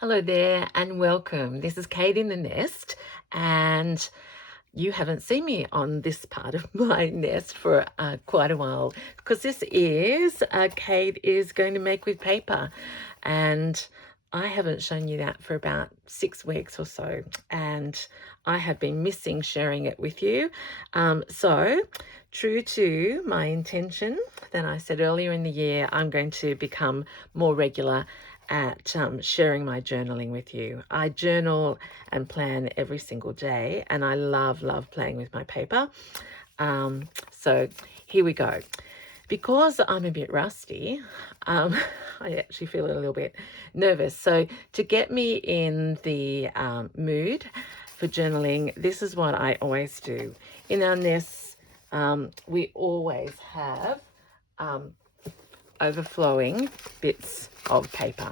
Hello there and welcome. This is Kate in the Nest, and you haven't seen me on this part of my nest for quite a while because this is Kate is going to make with paper, and I haven't shown you that for about 6 weeks or so, and I have been missing sharing it with you. So, true to my intention that I said earlier in the year, I'm going to become more regular at sharing my journaling with you. I journal and plan every single day, and I love playing with my paper. So here we go. Because I'm a bit rusty, I actually feel a little bit nervous. So to get me in the mood for journaling, this is what I always do. In our nests, we always have overflowing bits of paper.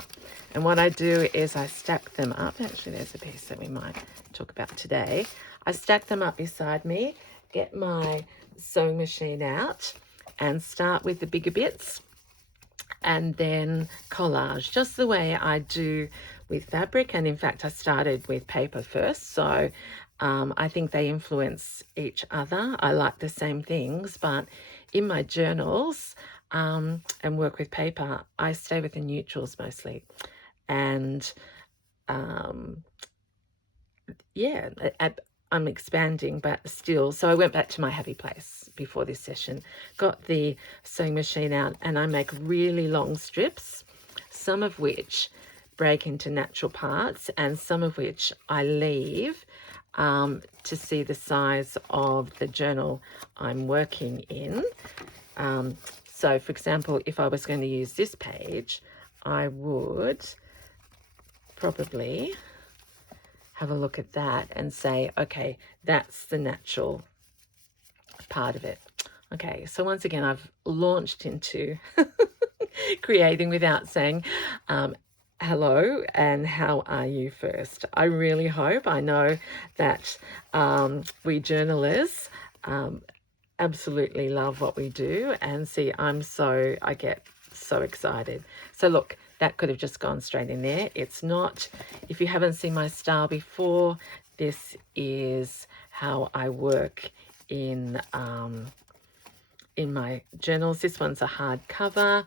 And what I do is I stack them up. Actually, there's a piece that we might talk about today. I stack them up beside me, get my sewing machine out, and start with the bigger bits, and then collage, just the way I do with fabric. And in fact, I started with paper first. So I think they influence each other. I like the same things, but in my journals and work with paper, I stay with the neutrals mostly. And yeah, I'm expanding, but still. So I went back to my happy place before this session, got the sewing machine out, and I make really long strips, some of which break into natural parts and some of which I leave to see the size of the journal I'm working in. So for example, if I was going to use this page, I would probably have a look at that and say, okay, that's the natural part of it. Okay, so once again, I've launched into creating without saying hello and how are you first. I really hope, I know that we journalists absolutely love what we do, and see, I get so excited. So look, that could have just gone straight in there. It's not. If you haven't seen my style before, this is how I work in my journals. This one's a hard cover,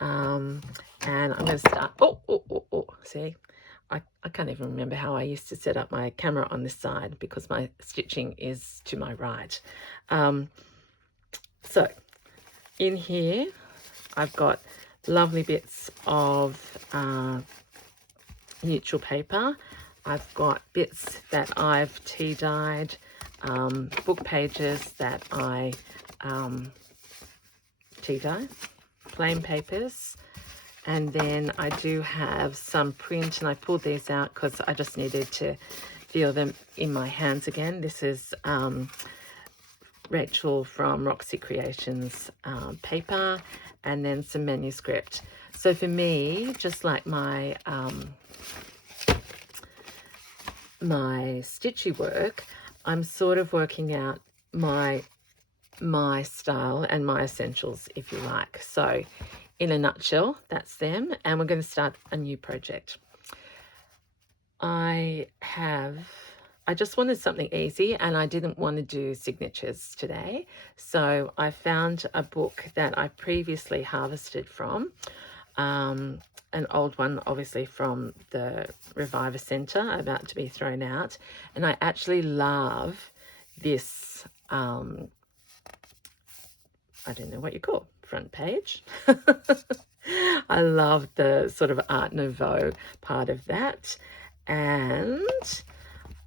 and I'm going to start. See, I can't even remember how I used to set up my camera on this side because my stitching is to my right. So in here, I've got lovely bits of neutral paper. I've got bits that I've tea dyed, book pages that I tea dye, plain papers, and then I do have some print, and I pulled these out because I just needed to feel them in my hands again. This is Rachel from Roxy Creations paper, and then some manuscript. So for me, just like my my stitchy work, I'm sort of working out my style and my essentials, if you like. So in a nutshell, that's them, and we're going to start a new project. I just wanted something easy, and I didn't want to do signatures today. So I found a book that I previously harvested from, an old one, obviously from the Reviver Centre, about to be thrown out. And I actually love this, I don't know what you call front page. I love the sort of Art Nouveau part of that. And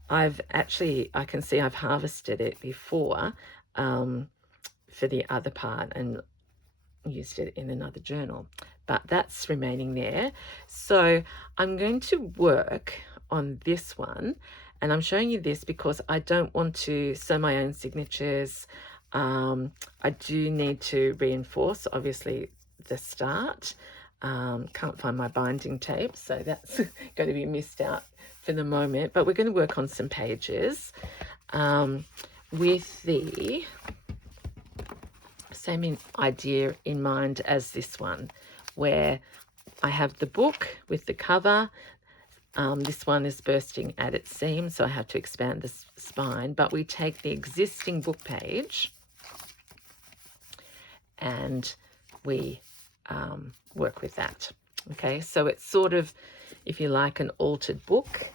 I can see I've harvested it before for the other part and used it in another journal, but that's remaining there. So I'm going to work on this one, and I'm showing you this because I don't want to sew my own signatures. I do need to reinforce, obviously, the start. Can't find my binding tape, so that's going to be missed out for the moment, but we're going to work on some pages with the same idea in mind as this one, where I have the book with the cover, This one is bursting at its seams, so I have to expand the spine. But we take the existing book page and we work with that. Okay, so it's sort of, if you like, an altered book,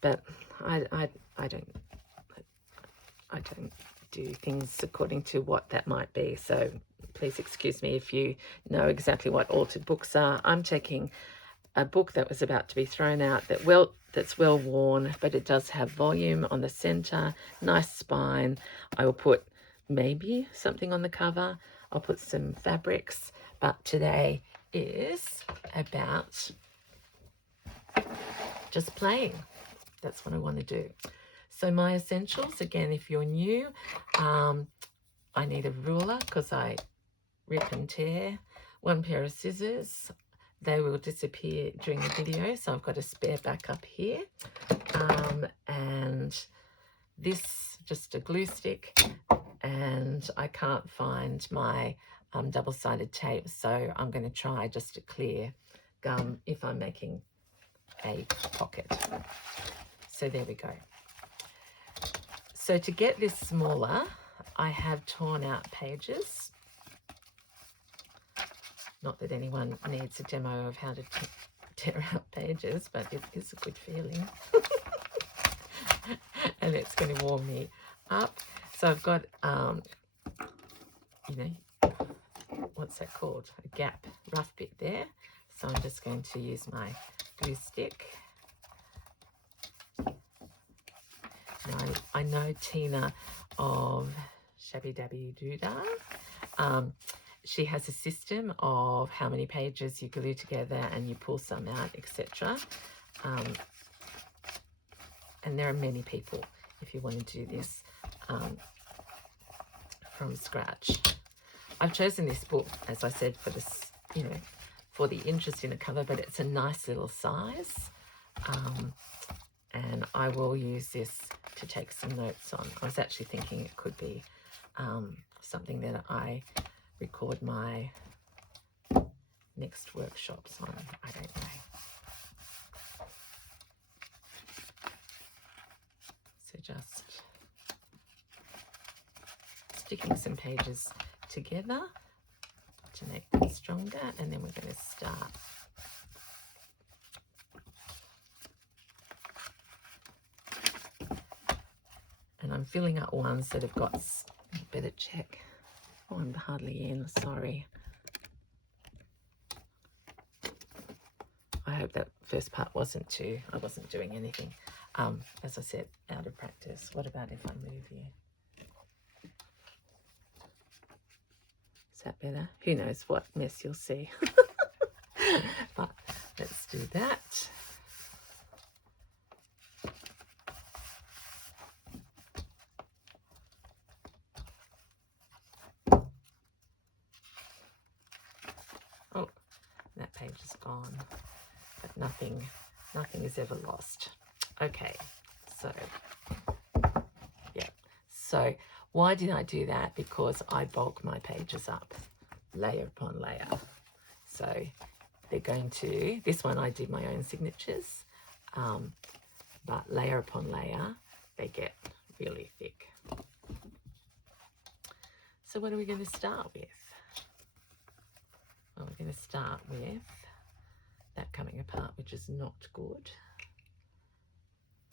but I don't do things according to what that might be. So please excuse me if you know exactly what altered books are. I'm taking a book that was about to be thrown out that's well worn, but it does have volume on the center, nice spine. I will put maybe something on the cover. I'll put some fabrics, but today is about just playing. That's what I want to do. So my essentials, again, if you're new, I need a ruler because I rip and tear, one pair of scissors. They will disappear during the video, so I've got a spare backup here. And this, just a glue stick, and I can't find my double-sided tape, so I'm going to try just a clear gum if I'm making a pocket. So there we go. So to get this smaller, I have torn out pages. Not that anyone needs a demo of how to tear out pages, but it is a good feeling. And it's going to warm me up. So I've got, you know, what's that called? A gap, rough bit there. So I'm just going to use my glue stick. Now, I know Tina of Shabby Dabby Doodah. She has a system of how many pages you glue together and you pull some out, etc. And there are many people if you want to do this from scratch. I've chosen this book, as I said, for this, you know, for the interest in a cover, but it's a nice little size. And I will use this to take some notes on. I was actually thinking it could be something that I record my next workshops on. I don't know. So just sticking some pages together to make them stronger, and then we're going to start. And I'm filling up ones that have got, better check. Oh, I'm hardly in, sorry. I hope that first part I wasn't doing anything. As I said, out of practice. What about if I move you? Is that better? Who knows what mess you'll see. But let's do that. Oh, that page is gone, but nothing is ever lost. Okay, so yeah. So why did I do that? Because I bulk my pages up, layer upon layer. So they're going to, this one I did my own signatures, but layer upon layer, they get really thick. So what are we going to start with? Well, we're going to start with that coming apart, which is not good.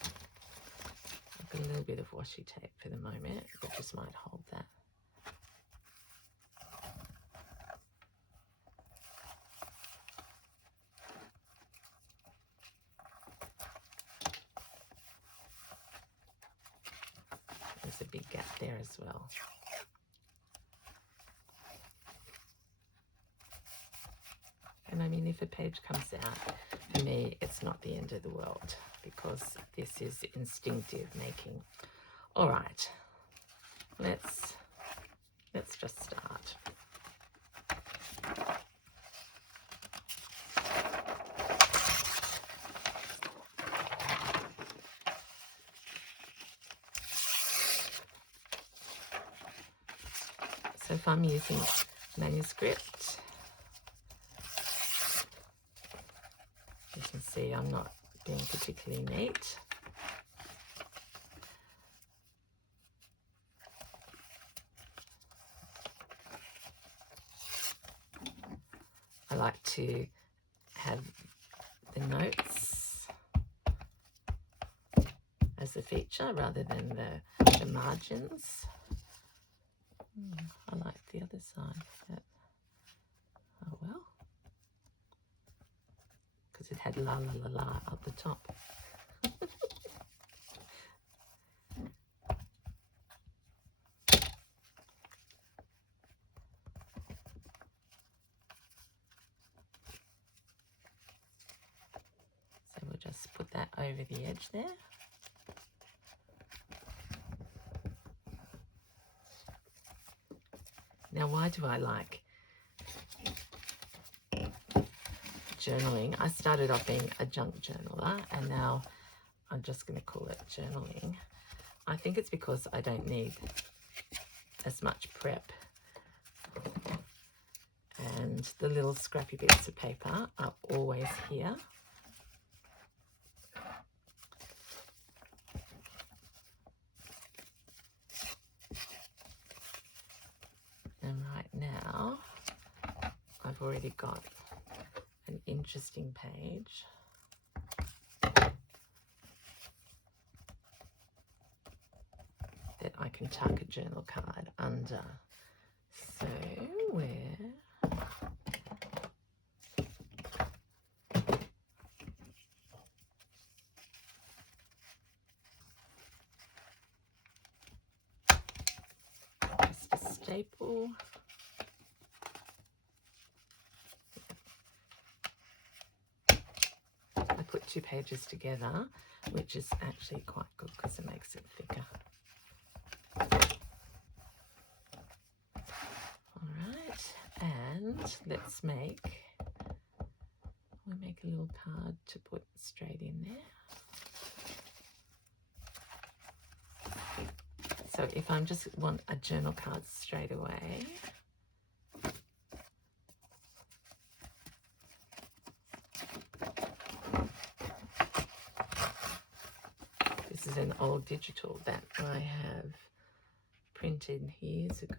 I've got a little bit of washi tape for the moment, but just might hold that. There's a big gap there as well. And I mean, if a page comes out, for me, it's not the end of the world, because this is instinctive making. All right, let's just start. So if I'm using manuscript, you can see I'm not being particularly neat. I like to have the notes as a feature rather than the margins. I like the other side, but oh well, because it had la la la la up the top. So we'll just put that over the edge there. Now, why do I like journaling? I started off being a junk journaler, and now I'm just going to call it journaling. I think it's because I don't need as much prep, and the little scrappy bits of paper are always here. And right now, I've already got an interesting page. That I can tuck a journal card under. So where just a staple. I put 2 pages together, which is actually quite good because it makes it thicker. Alright, and let's make a little card to put straight in there. So if I just want a journal card straight away, this is an old digital that I have printed years ago.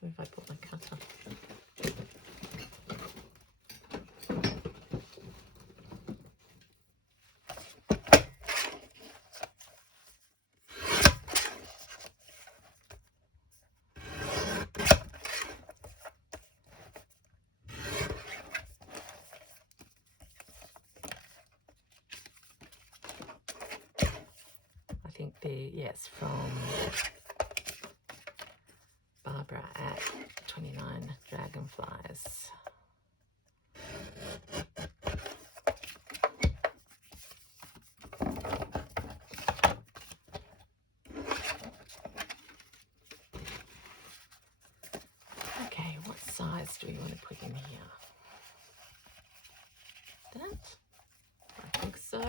Where have I put my cutter? I think yes, from Barbara at 29 Dragonflies. Okay, what size do we want to put in here? That? I think so.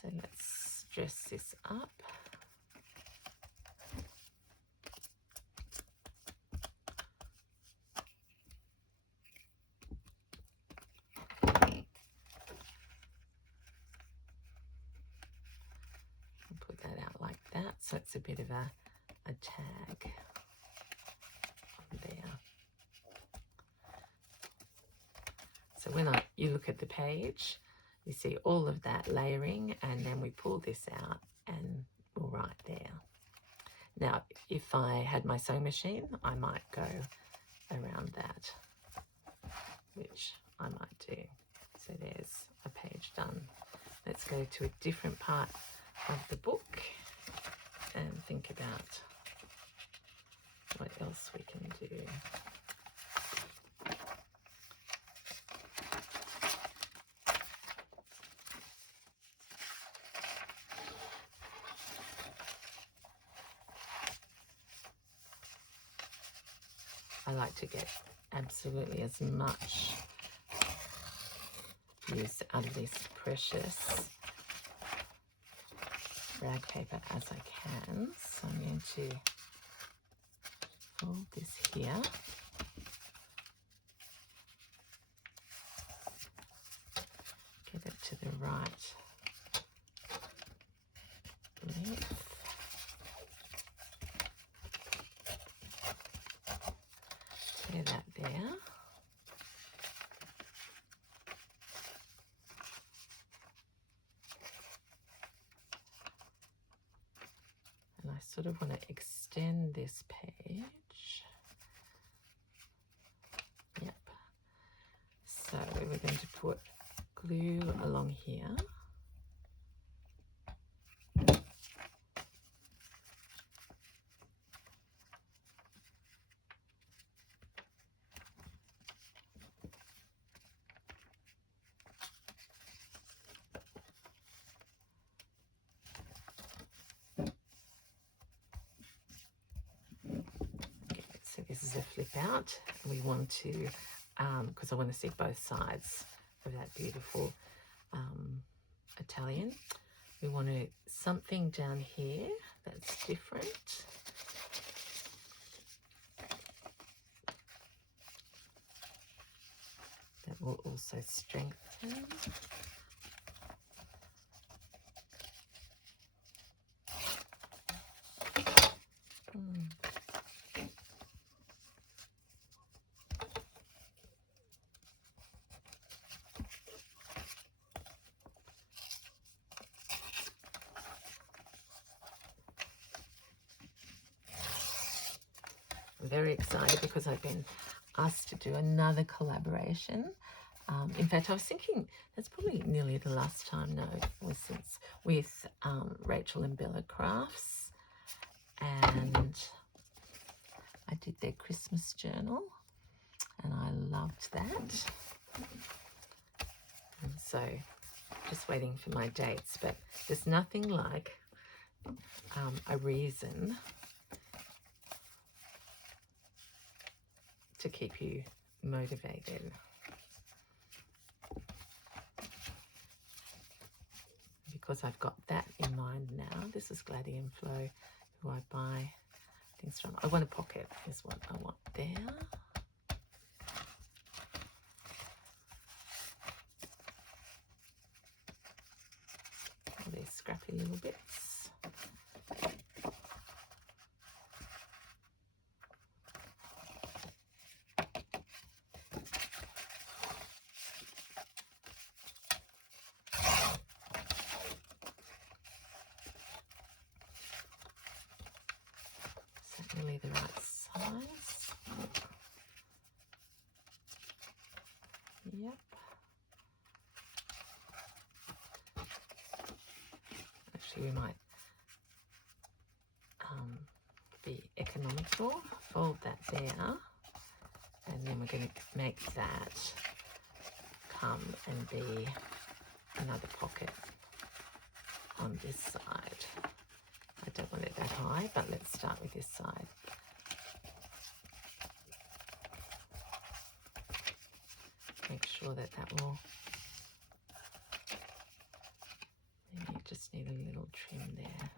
So let's dress this up. Put that out like that, so it's a bit of a tag on there. So when you look at the page, you see all of that layering, and then we pull this out and we'll write there. Now, if I had my sewing machine, I might go around that, which I might do. So there's a page done. Let's go to a different part of the book and think about what else we can do. I like to get absolutely as much use out of this precious rag paper as I can. So I'm going to fold this here. to the right length. Tear that there. And I sort of want to extend this page. Yep. So we're going to put glue along here. So this is a flip out. We want to, because I want to see both sides of that beautiful Italian. We want to something down here that's different. That will also strengthen. I'm very excited because I've been asked to do another collaboration. In fact, I was thinking that's probably nearly the last time, no, it was since, with Rachel and Bella Crafts, and I did their Christmas journal and I loved that. And so just waiting for my dates, but there's nothing like a reason to keep you motivated. Because I've got that in mind now. This is Gladian Flow, who I buy things from. I want a pocket is what I want there. All these scrappy little bits. Really the right size. Yep. Actually, we might be economical. Fold that there, and then we're going to make that come and be another pocket on this side. I don't want it that high, but let's start with this side. Make sure that that will, maybe you just need a little trim there.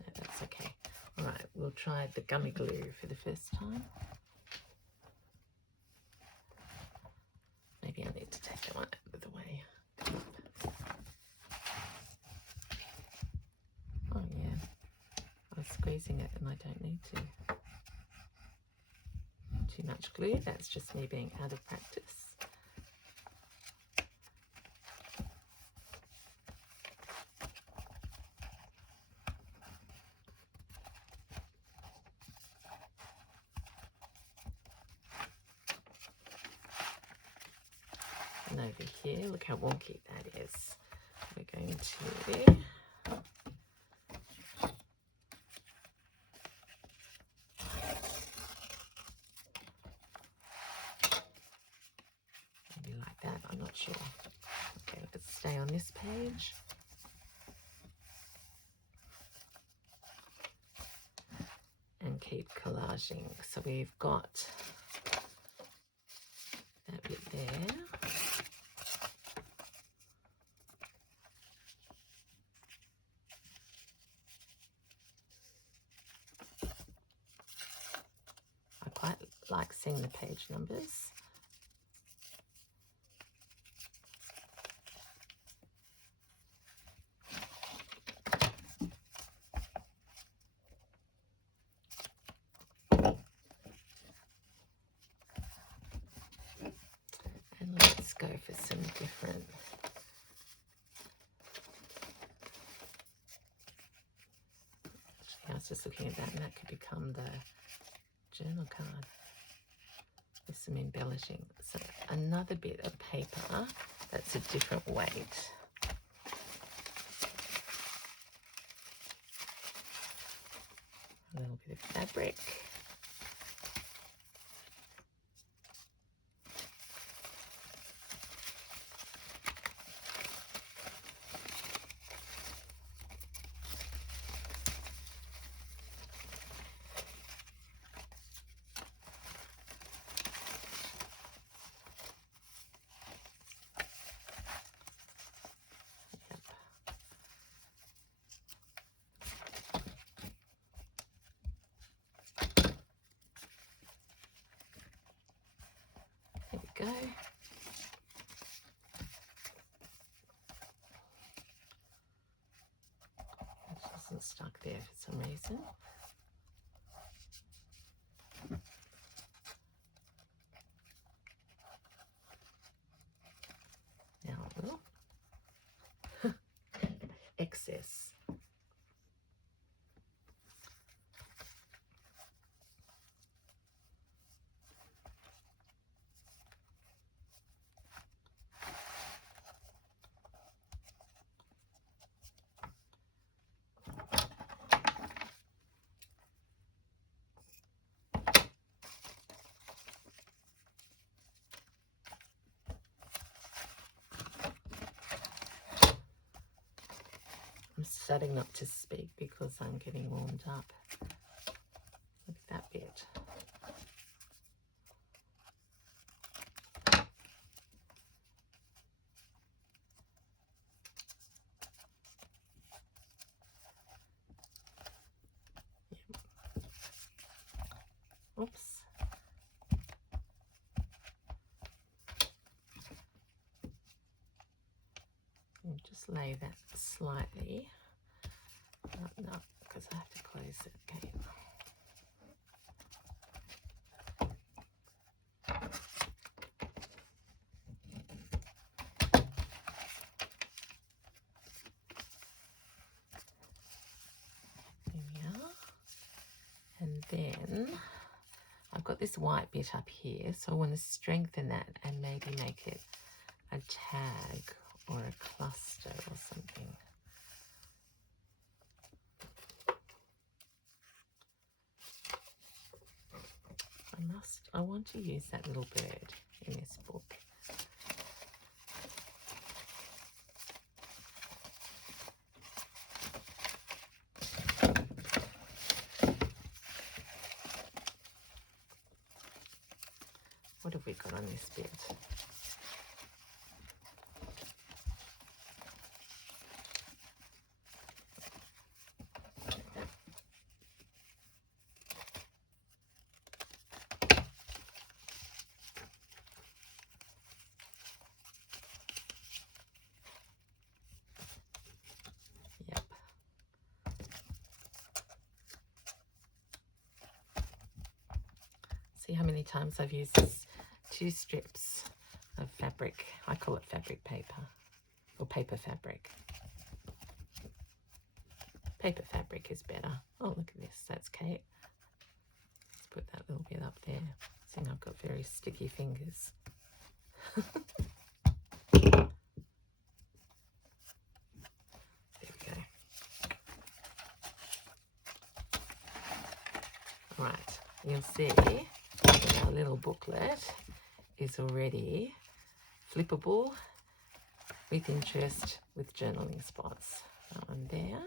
No, that's okay. All right, we'll try the gummy glue for the first time. Maybe I need to take that one out of the way. Oh yeah, I was squeezing it and I don't need to. Too much glue, that's just me being out of practice. And over here, look how wonky that is. We're going to maybe like that, I'm not sure. Okay, let's stay on this page. And keep collaging. So we've got that bit there. I quite like seeing the page numbers. for some different. I was just looking at that, and that could become the journal card with some embellishing. So another bit of paper that's a different weight. A little bit of fabric. There we go. It isn't stuck there for some reason. Now a little excess. I'm starting not to speak because I'm getting warmed up. Look at that bit. Yep. Oops. And just lay that slightly. No, because I have to close it again. There we are. And then I've got this white bit up here, so I want to strengthen that and maybe make it a tag or a cluster or something. I want to use that little bird in this book. What have we got on this bit? Yep. See how many times I've used this 2 strips of fabric. I call it fabric paper or paper fabric. Paper fabric is better. Oh, look at this. That's Kate. Let's put that little bit up there. Seeing I've got very sticky fingers. There we go. All right. You'll see that our little booklet is already flippable with interest with journaling spots. That one there.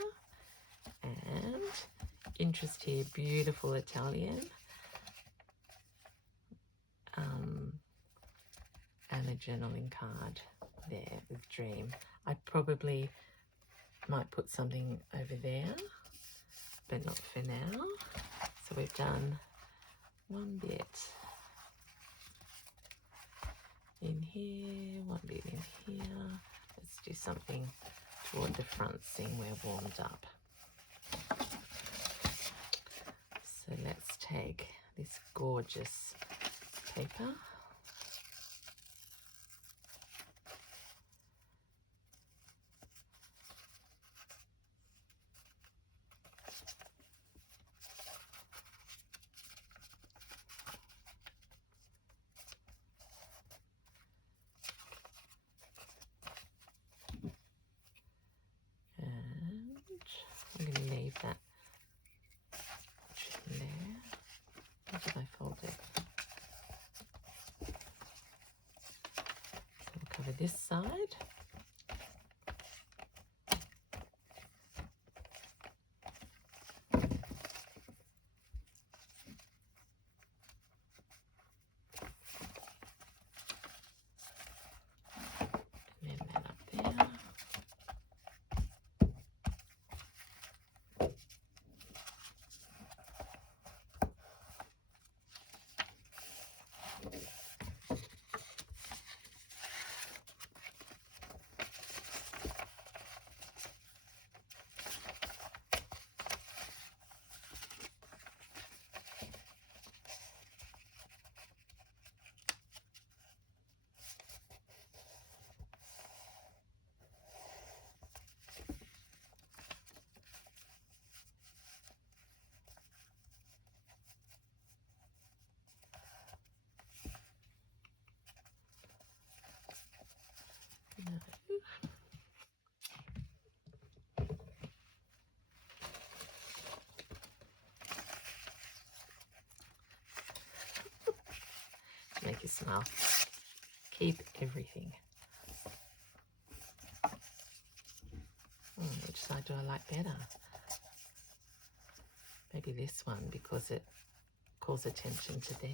And interest here, beautiful Italian. And a journaling card there with dream. I probably might put something over there, but not for now. So we've done one bit in here, one bit in here. Let's do something toward the front, seeing we're warmed up. So let's take this gorgeous paper. this side. And then that up there. Make you smile. Keep everything. Which side do I like better? Maybe this one, because it calls attention to there.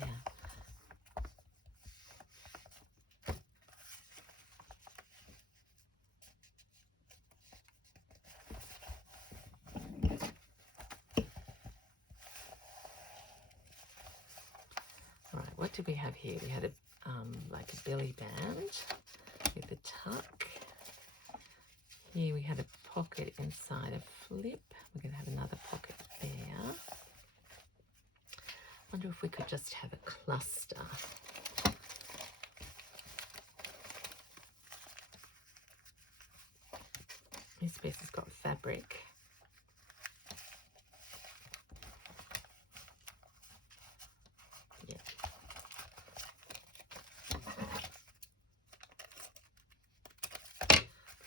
Right, what did we have here? We had a like a belly band with a tuck. Here we had a pocket inside a flip. We're going to have another pocket there. Wonder if we could just have a cluster. This piece has got fabric. Yeah.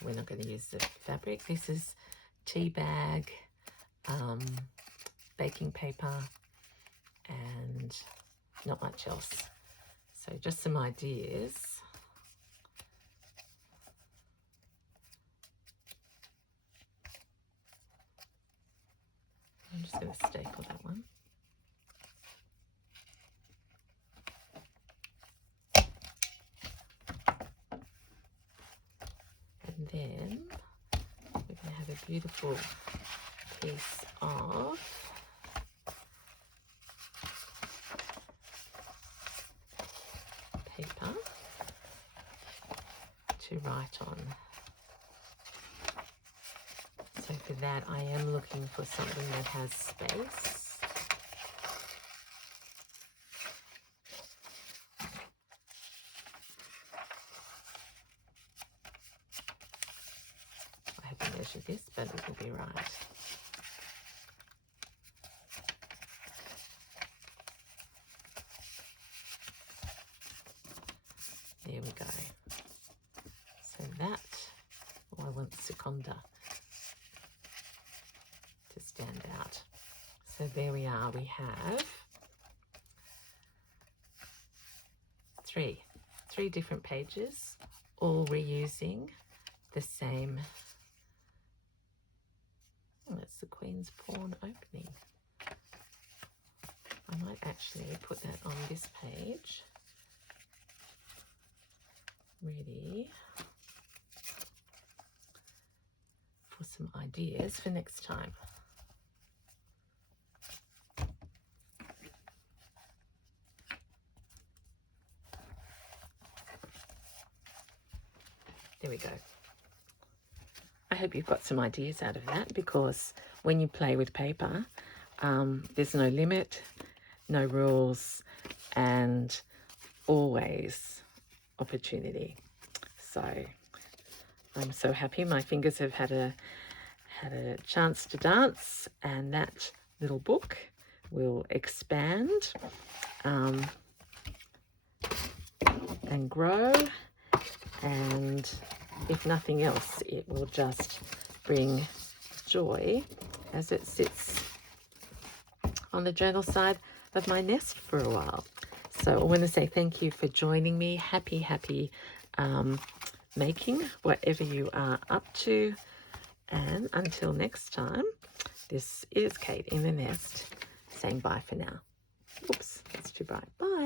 We're not going to use the fabric. This is tea bag, baking paper, and not much else. So just some ideas. I'm just going to staple that one. And then we're going to have a beautiful piece of paper to write on. So for that, I am looking for something that has space. I haven't measured this, but it will be right. There we go. So that, I want Seconda to stand out. So there we are. We have three different pages, all reusing the same. Oh, it's the Queen's Pawn opening. I might actually put that on this page. Ready for some ideas for next time. There we go. I hope you've got some ideas out of that, because when you play with paper, there's no limit, no rules, and always opportunity. So I'm so happy my fingers have had a chance to dance, and that little book will expand and grow, and if nothing else, it will just bring joy as it sits on the journal side of my nest for a while. So I want to say thank you for joining me. Happy making whatever you are up to. And until next time, this is Kate in the Nest saying bye for now. Oops, that's too bright. Bye.